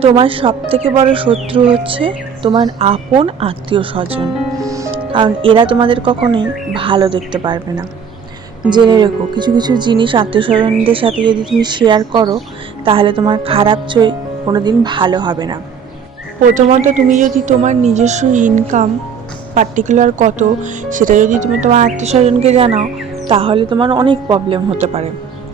তোমার সব থেকে বড় শত্রু হচ্ছে তোমার আপন আত্মীয় স্বজন। কারণ এরা তোমাদের কখনোই ভালো দেখতে পারবে না। জেনে রেখো, কিছু কিছু জিনিস আত্মীয় স্বজনদের সাথে যদি তুমি শেয়ার করো, তাহলে তোমার খারাপ চই কোনো দিন ভালো হবে না। প্রথমত তুমি যদি তোমার নিজস্ব ইনকাম পার্টিকুলার কত, সেটা যদি তুমি তোমার আত্মীয় স্বজনকে জানাও, তাহলে তোমার অনেক প্রবলেম হতে পারে।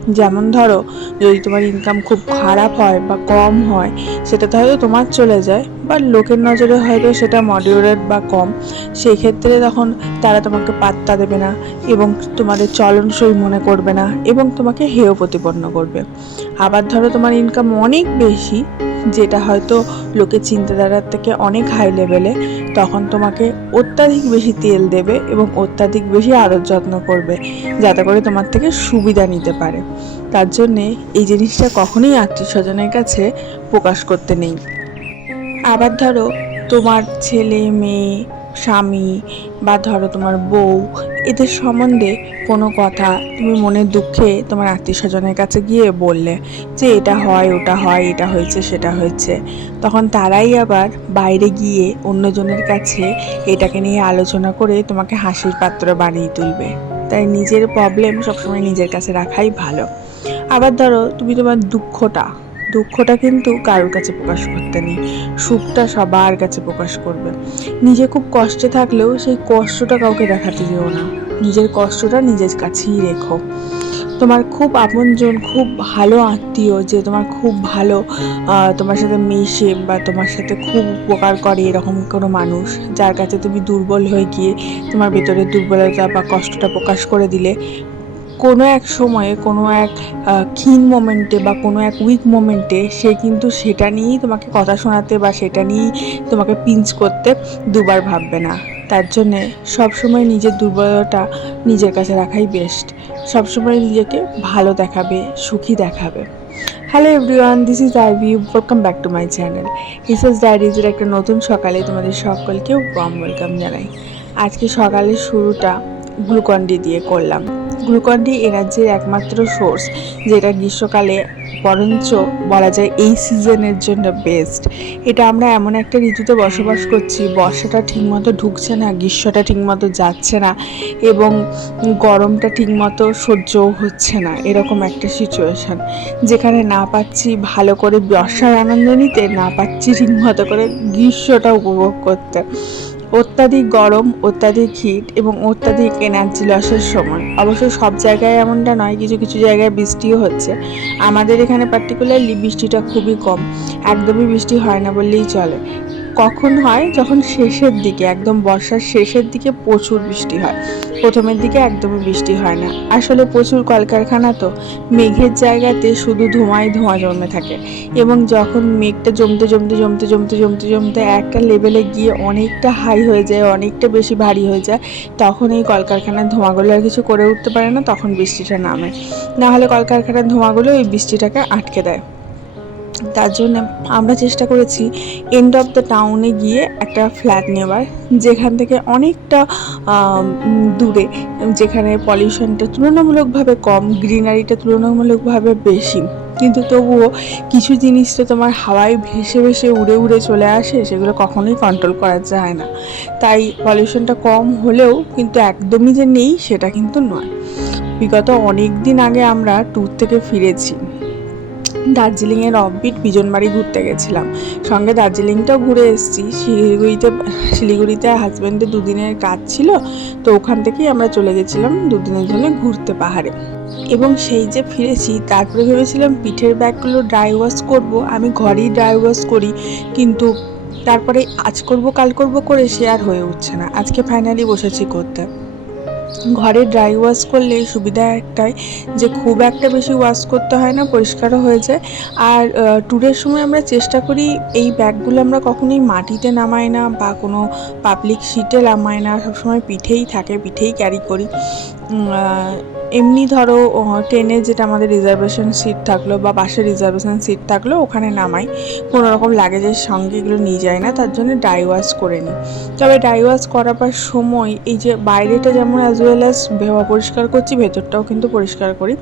যেমন ধরো, যদি তোমার ইনকাম খুব খারাপ হয় বা কম হয়, সেটা তো হয়তো তোমার চলে যায় বা লোকের নজরে হয়তো সেটা মডিউরেট বা কম। সেই ক্ষেত্রে তখন তারা তোমাকে পাত্তা দেবে না এবং তোমাদের চলনসই মনে করবে না এবং তোমাকে হেয় প্রতিপন্ন করবে। আবার ধরো তোমার ইনকাম অনেক বেশি যেটা হয়তো লোকের চিন্তাধারার থেকে অনেক হাই লেভেলে তখন তোমাকে অত্যাধিক বেশি তেল দেবে এবং অত্যাধিক বেশি আদর যত্ন করবে, যাতে করে তোমার থেকে সুবিধা নিতে পারে। তার জন্যে এই জিনিসটা কখনোই আত্মীয় স্বজনের কাছে প্রকাশ করতে নেই। আবার ধরো তোমার ছেলে, মেয়ে, স্বামী বা ধরো তোমার বউ এদের সম্বন্ধে কোনো কথা তুমি মনের দুঃখে তোমার আত্মীয় স্বজনের কাছে গিয়ে বললে যে এটা হয়, ওটা হয়, এটা হয়েছে, সেটা হয়েছে। তখন তারাই আবার বাইরে গিয়ে অন্যজনের কাছে এটাকে নিয়ে আলোচনা করে তোমাকে হাসির পাত্র বানিয়ে তুলবে। তাই নিজের প্রবলেম সবসময় নিজের কাছে রাখাই ভালো। আবার ধরো, তুমি তোমার দুঃখটা দুঃখটা কিন্তু কারোর কাছে প্রকাশ করতে নেই। সুখটা সবার কাছে প্রকাশ করবে। নিজে খুব কষ্টে থাকলেও সেই কষ্টটা কাউকে দেখাতে যেও না। নিজের কষ্টটা নিজের কাছেই রেখো। তোমার খুব আপনজন, খুব ভালো আত্মীয় যে তোমার খুব ভালো তোমার সাথে মেশে বা তোমার সাথে খুব উপকার করে এরকম কোনো মানুষ যার কাছে তুমি দুর্বল হয়ে গিয়ে তোমার ভেতরের দুর্বলতা বা কষ্টটা প্রকাশ করে দিলে কোনো এক সময়ে, কোনো এক ক্ষীণ মোমেন্টে বা কোনো এক উইক মোমেন্টে সে কিন্তু সেটা নিয়েই তোমাকে কথা শোনাতে বা সেটা নিয়েই তোমাকে পিঞ্চ করতে দুবার ভাববে না। তার জন্যে সবসময় নিজের দুর্বলতা নিজের কাছে রাখাই বেস্ট সবসময় নিজেকে ভালো দেখাবে, সুখী দেখাবে। Hello everyone this is Ivy welcome back to my channel ইসেস ডায়েরিজের একটা নতুন সকালে তোমাদের সকলকেও ওয়াম ওয়েলকাম জানাই। আজকে সকালের শুরুটা গ্লুকন ডি দিয়ে করলাম। গ্লুকন ডি এনার্জির একমাত্র সোর্স, যেটা গ্রীষ্মকালে বরঞ্চ বলা যায় এই সিজনের জন্য বেস্ট। এটা আমরা এমন একটা ঋতুতে বসবাস করছি, বর্ষাটা ঠিকমতো ঢুকছে না, গ্রীষ্মটা ঠিকমতো যাচ্ছে না, এবং গরমটা ঠিকমতো সহ্যও হচ্ছে না, এরকম একটা সিচুয়েশান যেখানে না পাচ্ছি ভালো করে বর্ষার আনন্দ নিতে, না পাচ্ছি ঠিকমতো করে গ্রীষ্মটা উপভোগ করতে। অত্যাধিক গরম, অত্যাধিক হিট এবং অত্যাধিক এনার্জি লসের সময়। অবশ্য সব জায়গায় এমনটা নয়, কিছু কিছু জায়গায় বৃষ্টিও হচ্ছে। আমাদের এখানে পার্টিকুলারলি বৃষ্টিটা খুবই কম। একদমই বৃষ্টি হয় না বললেই চলে। কখন হয়? যখন শেষের দিকে, একদম বর্ষার শেষের দিকে প্রচুর বৃষ্টি হয়। প্রথমের দিকে একদমই বৃষ্টি হয় না। আসলে প্রচুর কলকারখানা তো। মেঘের জায়গাতে শুধু ধোঁয়াই ধোঁয়া জমে থাকে। এবং যখন মেঘটা জমতে জমতে জমতে জমতে জমতে জমতে একটা লেভেলে গিয়ে অনেকটা হাই হয়ে যায়, অনেকটা বেশি ভারী হয়ে যায়, তখন এই কলকারখানার ধোঁয়াগুলো আর কিছু করে উঠতে পারে না, তখন বৃষ্টিটা নামে। না হলে কলকারখানার ধোঁয়াগুলো ওই বৃষ্টিটাকে আটকে দেয়। তার জন্য আমরা চেষ্টা করেছি এন্ড অফ দ্য টাউনে গিয়ে একটা ফ্ল্যাট নেওয়ার যেখান থেকে অনেকটা দূরে, যেখানে পলিউশনটা তুলনামূলকভাবে কম গ্রিনারিটা তুলনামূলকভাবে বেশি। কিন্তু তবুও কিছু জিনিস তো তোমার হাওয়ায় ভেসে ভেসে উড়ে উড়ে চলে আসে, সেগুলো কখনোই কন্ট্রোল করা যায় না। তাই পলিউশনটা কম হলেও কিন্তু একদমই যে নেই, সেটা কিন্তু নয়। বিগত অনেক দিন আগে আমরা ট্যুর থেকে ফিরেছি। দার্জিলিংয়ের অফবিট বিজনবাড়ি ঘুরতে গেছিলাম। সঙ্গে দার্জিলিংটাও ঘুরে এসেছি। শিলিগুড়িতে শিলিগুড়িতে হাজব্যান্ডের দুদিনের কাজ ছিল, তো ওখান থেকেই আমরা চলে গেছিলাম দুদিনের জন্য ঘুরতে পাহাড়ে। এবং সেই যে ফিরেছি, তারপরে ভেবেছিলাম পিঠের ব্যাগগুলো ড্রাই ওয়াশ করব। আমি ঘরেই ড্রাই ওয়াশ করি, কিন্তু তারপরে আজ করব, কাল করব করে সে আর হয়ে উঠছে না। আজকে ফাইনালি বসেছি করতে। ঘরে ড্রাই ওয়াশ করলে সুবিধা একটাই যে খুব একটা বেশি ওয়াশ করতে হয় না, পরিষ্কারও হয়ে যায়। আর ট্যুরের সময় আমরা চেষ্টা করি এই ব্যাগগুলো আমরা কখনোই মাটিতে নামাই না বা কোনো পাবলিক সিটে নামাই না। সবসময় পিঠেই থাকে, পিঠেই ক্যারি করি। এমনি ধরো ট্রেনে যেটা আমাদের রিজার্ভেশন সিট থাকল বা বাসে রিজার্ভেশন সিট থাকল, ওখানে নামাই। কোনো রকম লাগেজের সঙ্গে এগুলো নিয়ে যায় না, তার জন্য ড্রাই ওয়াশ করে নিই। তবে ড্রাই ওয়াশ করাবার সময়, এই যে বাইরেটা যেমন অ্যাজ ওয়েল অ্যাজ পরিষ্কার করছি, ভেতরটাও কিন্তু পরিষ্কার করি।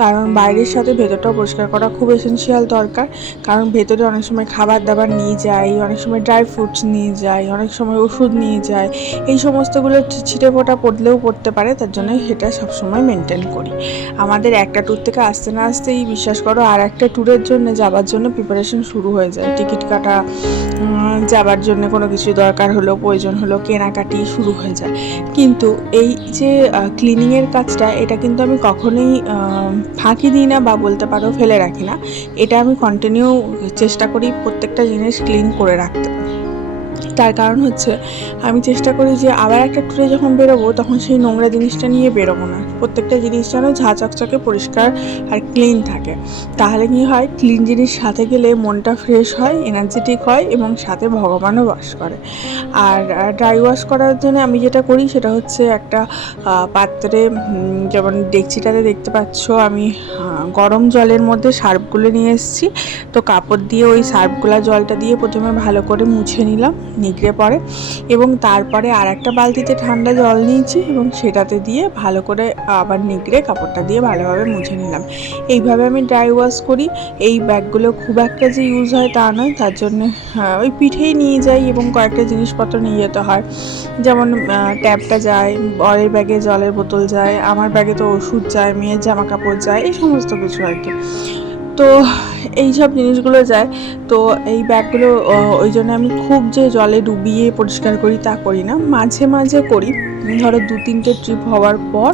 কারণ বাইরের সাথে ভেতরটাও পরিষ্কার করা খুব এসেন্সিয়াল দরকার। কারণ ভেতরে অনেক সময় খাবার দাবার নিয়ে যাই, অনেক সময় ড্রাই ফ্রুটস নিয়ে যাই, অনেক সময় ওষুধ নিয়ে যায় এই সমস্তগুলো ছিটে ফোটা পড়লেও পড়তে পারে, তার জন্য সেটা সবসময় মেনটেন করি। আমাদের একটা ট্যুর থেকে আসতে না আসতেই বিশ্বাস করো, আর একটা ট্যুরের জন্য যাবার জন্য প্রিপারেশন শুরু হয়ে যায়। টিকিট কাটা যাবার জন্য কোনো কিছু দরকার হলো প্রয়োজন হলো কেনাকাটি শুরু হয়ে যায়। কিন্তু এই যে ক্লিনিংয়ের কাজটা, এটা কিন্তু আমি কখনোই ফাঁকি দিই না বা বলতে পারো ফেলে রাখি না। এটা আমি কন্টিনিউ চেষ্টা করি প্রত্যেকটা জিনিস ক্লিন করে রাখতে। তার কারণ হচ্ছে, আমি চেষ্টা করি যে আবার একটা ট্যুরে যখন বেরোবো, তখন সেই নোংরা জিনিসটা নিয়ে বেরোবো না। প্রত্যেকটা জিনিস যেন ঝা চকচকে পরিষ্কার আর ক্লিন থাকে। তাহলে কি হয়? ক্লিন জিনিস সাথে গেলে মনটা ফ্রেশ হয় এনার্জেটিক হয় এবং সাথে ভগবানও বাস করে। আর ড্রাই ওয়াশ করার জন্য আমি যেটা করি সেটা হচ্ছে একটা পাত্রে যেমন ডেকচিটাতে দেখতে পাচ্ছ, আমি গরম জলের মধ্যে সার্ফগুলো নিয়ে এসেছি। তো কাপড় দিয়ে ওই সার্ফগুলা জলটা দিয়ে প্রথমে ভালো করে মুছে নিলাম। নিগড়ে পড়ে এবং তারপরে আর একটা বালতিতে ঠান্ডা জল নিয়েছি এবং সেটাতে দিয়ে ভালো করে আবার নিগড়ে কাপড়টা দিয়ে ভালোভাবে মুছে নিলাম। এইভাবে আমি ড্রাই ওয়াশ করি। এই ব্যাগগুলো খুব একটা যে ইউজ হয় তা নয় তার জন্য হ্যাঁ, ওই পিঠেই নিয়ে যাই এবং কয়েকটা জিনিসপত্র নিয়ে যেতে হয়। যেমন ট্যাপটা যায় বরের ব্যাগে জলের বোতল যায় আমার ব্যাগে তো ওষুধ যায় মেয়ের জামা কাপড় যায় এই সমস্ত কিছু আর কি। তো এই সব জিনিসগুলো যায়। তো এই ব্যাগগুলো ওই জন্য আমি খুব যে জলে ডুবিয়ে পরিষ্কার করি তা করি না। মাঝে মাঝে করি। ধরো দু তিনটে ট্রিপ হওয়ার পর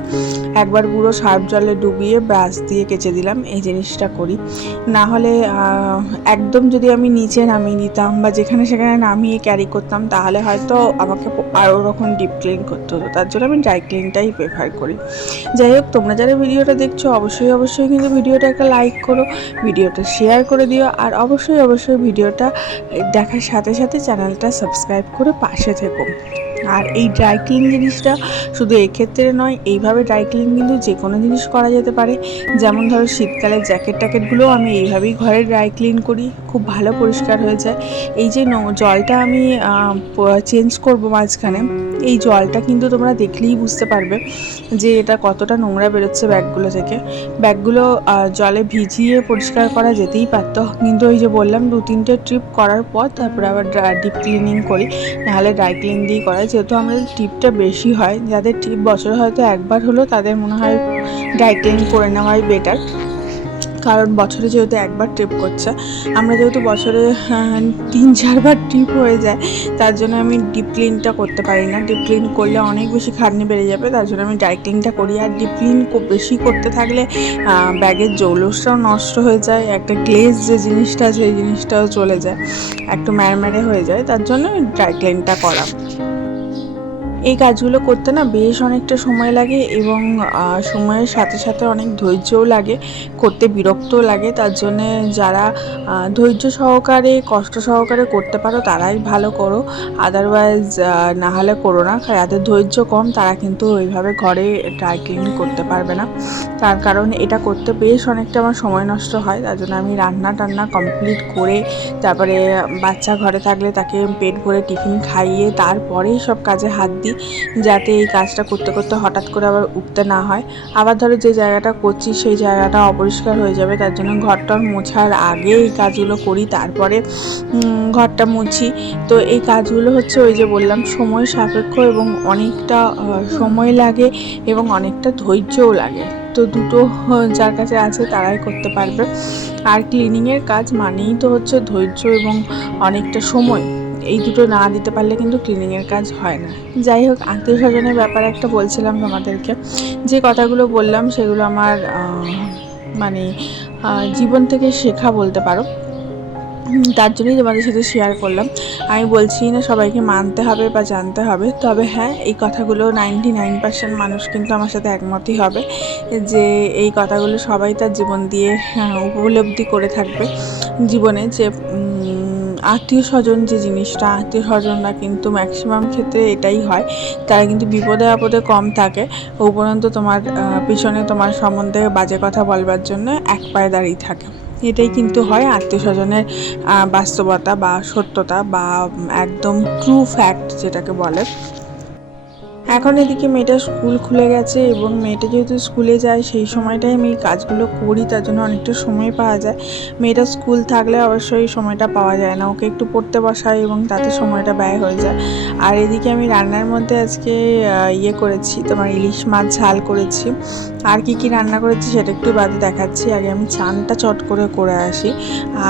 একবার পুরো সার্ফ জলে ডুবিয়ে ব্রাশ দিয়ে কেচে দিলাম, এই জিনিসটা করি। না হলে একদম যদি আমি নিচে নামিয়ে নিতাম বা যেখানে সেখানে নামিয়ে ক্যারি করতাম, তাহলে হয়তো আমাকে আরও রকম ডিপ ক্লিন করতে হতো। তার জন্য আমি ড্রাই ক্লিনটাই প্রেফার করি। যাই হোক, তোমরা যারা ভিডিওটা দেখছ, অবশ্যই অবশ্যই কিন্তু ভিডিওটা একটা লাইক করো। ভিডিওটা শেয়ার করে দিও আর অবশ্যই অবশ্যই ভিডিওটা দেখার সাথে সাথে চ্যানেলটা সাবস্ক্রাইব করে পাশে থেকো। আর এই ড্রাই ক্লিন জিনিসটা শুধু এক্ষেত্রে নয়, এইভাবে ড্রাই ক্লিন কিন্তু যে কোনো জিনিস করা যেতে পারে। যেমন ধরো শীতকালের জ্যাকেট ট্যাকেটগুলোও আমি এইভাবেই ঘরে ড্রাই ক্লিন করি, খুব ভালো পরিষ্কার হয়ে যায়। এই যে জলটা আমি চেঞ্জ করব মাঝখানে, এই জলটা কিন্তু তোমরা দেখলেই বুঝতে পারবে যে এটা কতটা নোংরা বেরোচ্ছে ব্যাগগুলো থেকে। ব্যাগগুলো জলে ভিজিয়ে পরিষ্কার করা যেতেই পারতো। কিন্তু ওই যে বললাম দু তিনটে ট্রিপ করার পর তারপরে আবার ডিপ ক্লিনিং করি। নাহলে ড্রাই ক্লিন দিয়ে করা যেহেতু আমাদের টিপটা বেশি হয়, যাদের টিপ বছরে হয়তো একবার হলো তাদের মনে হয় ড্রাই ক্লিন করে নেওয়াই বেটার কারণ বছরে যেহেতু একবার ট্রিপ করছে, আমরা যেহেতু বছরে তিন, চারবার ট্রিপ হয়ে যায়, তার জন্য আমি ডিপ ক্লিনটা করতে পারি না। ডিপ ক্লিন করলে অনেক বেশি খাটনি বেড়ে যাবে, তার জন্য আমি ড্রাই ক্লিনটা করি। আর ডিপ ক্লিন বেশি করতে থাকলে ব্যাগের জৌলসটাও নষ্ট হয়ে যায়, একটা গ্লেজ যে জিনিসটা এই জিনিসটাও চলে যায়, একটু ম্যারম্যারে হয়ে যায়, তার জন্য ড্রাই ক্লিনটা করা এই কাজগুলো করতে না বেশ অনেকটা সময় লাগে এবং সময়ের সাথে সাথে অনেক ধৈর্যও লাগে, করতে বিরক্তও লাগে। তার জন্যে যারা ধৈর্য সহকারে, কষ্ট সহকারে করতে পারো তারাই ভালো করো। আদারওয়াইজ না হলে করো না। যাদের ধৈর্য কম তারা কিন্তু ওইভাবে ঘরে ড্রাই ক্লিন করতে পারবে না। তার কারণ এটা করতে বেশ অনেকটা আমার সময় নষ্ট হয়। তার জন্য আমি রান্না টান্না কমপ্লিট করে, তারপরে বাচ্চা ঘরে থাকলে তাকে পেট ভরে টিফিন খাইয়ে, তারপরেই সব কাজে হাত দিই, যাতে এই কাজটা করতে করতে হঠাৎ করে আবার উঠতে না হয়। আবার ধরো যে জায়গাটা করছি, সেই জায়গাটা অপরিষ্কার হয়ে যাবে, তার জন্য ঘরটা মোছার আগে এই কাজগুলো করি, তারপরে ঘরটা মুছি। তো এই কাজগুলো হচ্ছে ওই যে বললাম, সময় সাপেক্ষ এবং অনেকটা সময় লাগে এবং অনেকটা ধৈর্যও লাগে। তো দুটো যার কাছে আছে তারাই করতে পারবে। আর ক্লিনিংয়ের কাজ মানেই তো হচ্ছে ধৈর্য এবং অনেকটা সময়। এই দুটো না দিতে পারলে কিন্তু ক্লিনিংয়ের কাজ হয় না। যাই হোক আত্মীয় স্বজনের ব্যাপারে একটা বলছিলাম তোমাদেরকে। যে কথাগুলো বললাম সেগুলো আমার মানে জীবন থেকে শেখা বলতে পারো। তার জন্যই তোমাদের সাথে শেয়ার করলাম। আমি বলছি না সবাইকে মানতে হবে বা জানতে হবে। তবে হ্যাঁ এই কথাগুলো নাইনটি নাইন পার্সেন্ট মানুষ কিন্তু আমার সাথে একমতই হবে যে এই কথাগুলো সবাই তার জীবন দিয়ে হ্যাঁ, উপলব্ধি করে থাকবে জীবনে যে আত্মীয় স্বজন যে জিনিসটা আত্মীয় স্বজনরা কিন্তু ম্যাক্সিমাম ক্ষেত্রে এটাই হয়। তারা কিন্তু বিপদে আপদে কম থাকে। উপরন্তু তোমার পিছনে তোমার সম্বন্ধে বাজে কথা বলবার জন্য এক পায়ে দাঁড়িয়ে থাকে। এটাই কিন্তু হয় আত্মীয় স্বজনের বাস্তবতা বা সত্যতা বা একদম ট্রু ফ্যাক্ট যেটাকে বলে। এখন এদিকে মেয়েটা স্কুল খুলে গেছে এবং মেয়েটা যেহেতু স্কুলে যায়, সেই সময়টাই আমি কাজগুলো করি, তার জন্য অনেকটা সময় পাওয়া যায়। মেয়েটা স্কুল থাকলে অবশ্যই সময়টা পাওয়া যায় না। ওকে একটু পড়তে বসাই এবং তাতে সময়টা ব্যয় হয়ে যায়। আর এদিকে আমি রান্নার মধ্যে আজকে ইয়ে করেছি, তোমার ইলিশ মাছ ঝাল করেছি। আর কি কি রান্না করেছি সেটা একটু বাদে দেখাচ্ছি। আগে আমি চানটা চট করে করে আসি।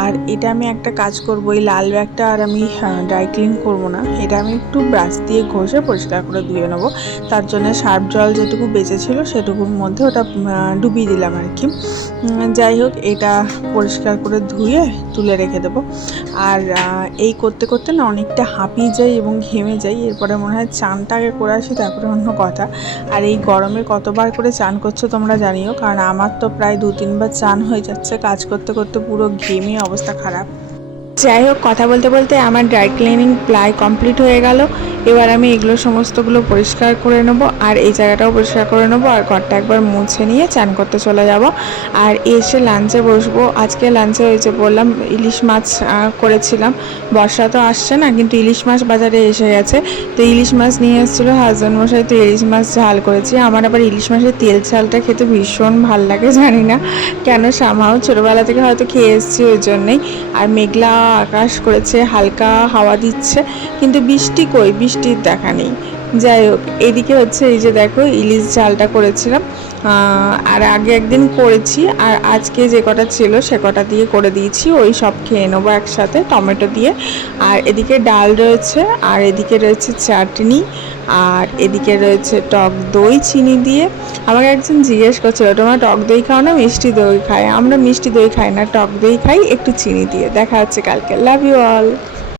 আর এটা আমি একটা কাজ করব, এই লাল ব্যাগটা আর আমি ড্রাই ক্লিন করব না। এটা আমি একটু ব্রাশ দিয়ে ঘষে পরিষ্কার করে ধুয়ে নেব। তার জন্য সার্ফ জল যেটুকু বেঁচে ছিল সেটুকুর মধ্যে ওটা ডুবিয়ে দিলাম আর কি। যাই হোক, এটা পরিষ্কার করে ধুয়ে তুলে রেখে দেবো। আর এই করতে করতে না অনেকটা হাঁপিয়ে যাই এবং ঘেমে যাই। এরপরে মনে হয় চানটা আগে করে আসি, তারপরে অন্য কথা। আর এই গরমে কতবার করে চান করছ তোমরা জানিও, কারণ আমার তো প্রায় দু তিনবার চান হয়ে যাচ্ছে। কাজ করতে করতে পুরো ঘেমে অবস্থা খারাপ। যাই হোক, কথা বলতে বলতে আমার ড্রাই ক্লিনিং প্লাই কমপ্লিট হয়ে গেল। এবার আমি এগুলো সমস্তগুলো পরিষ্কার করে নেব আর এই জায়গাটাও পরিষ্কার করে নেব আর ঘরটা একবার মুছে নিয়ে চান করতে চলে যাব। আর এসে লাঞ্চে বসবো। আজকে লাঞ্চে হয়েছে বললাম, ইলিশ মাছ করেছিলাম। বর্ষা তো আসছে না, কিন্তু ইলিশ মাছ বাজারে এসে গেছে। তো ইলিশ মাছ নিয়ে এসেছিল হাজব্যান্ড মশাই, তো ইলিশ মাছ ঝাল করেছি। আমার আবার ইলিশ মাছের তেল ঝালটা খেতে ভীষণ ভালো লাগে, জানি না। কেন সামাও ছোটোবেলা থেকে হয়তো খেয়ে এসেছি ওই জন্যেই। আর মেঘলা আকাশ করেছে, হালকা হাওয়া দিচ্ছে, কিন্তু বৃষ্টি কই? বৃষ্টির দেখা নেই। যাই হোক, এদিকে হচ্ছে এই যে দেখো, ইলিশ ঝালটা করেছিলাম। আর আগে একদিন করেছি, আর আজকে যে কটা ছিল সে কটা দিয়ে করে দিয়েছি। ওই সব খেয়ে নেব একসাথে, টমেটো দিয়ে। আর এদিকে ডাল রয়েছে, আর এদিকে রয়েছে চাটনি, আর এদিকে রয়েছে টক দই, চিনি দিয়ে। আমাকে একজন জিজ্ঞেস করছিল, তোমরা টক দই খাও না, মিষ্টি দই খাই আমরা মিষ্টি দই খাই না, টক দই খাই, একটু চিনি দিয়ে। দেখা হচ্ছে কালকে। Love you all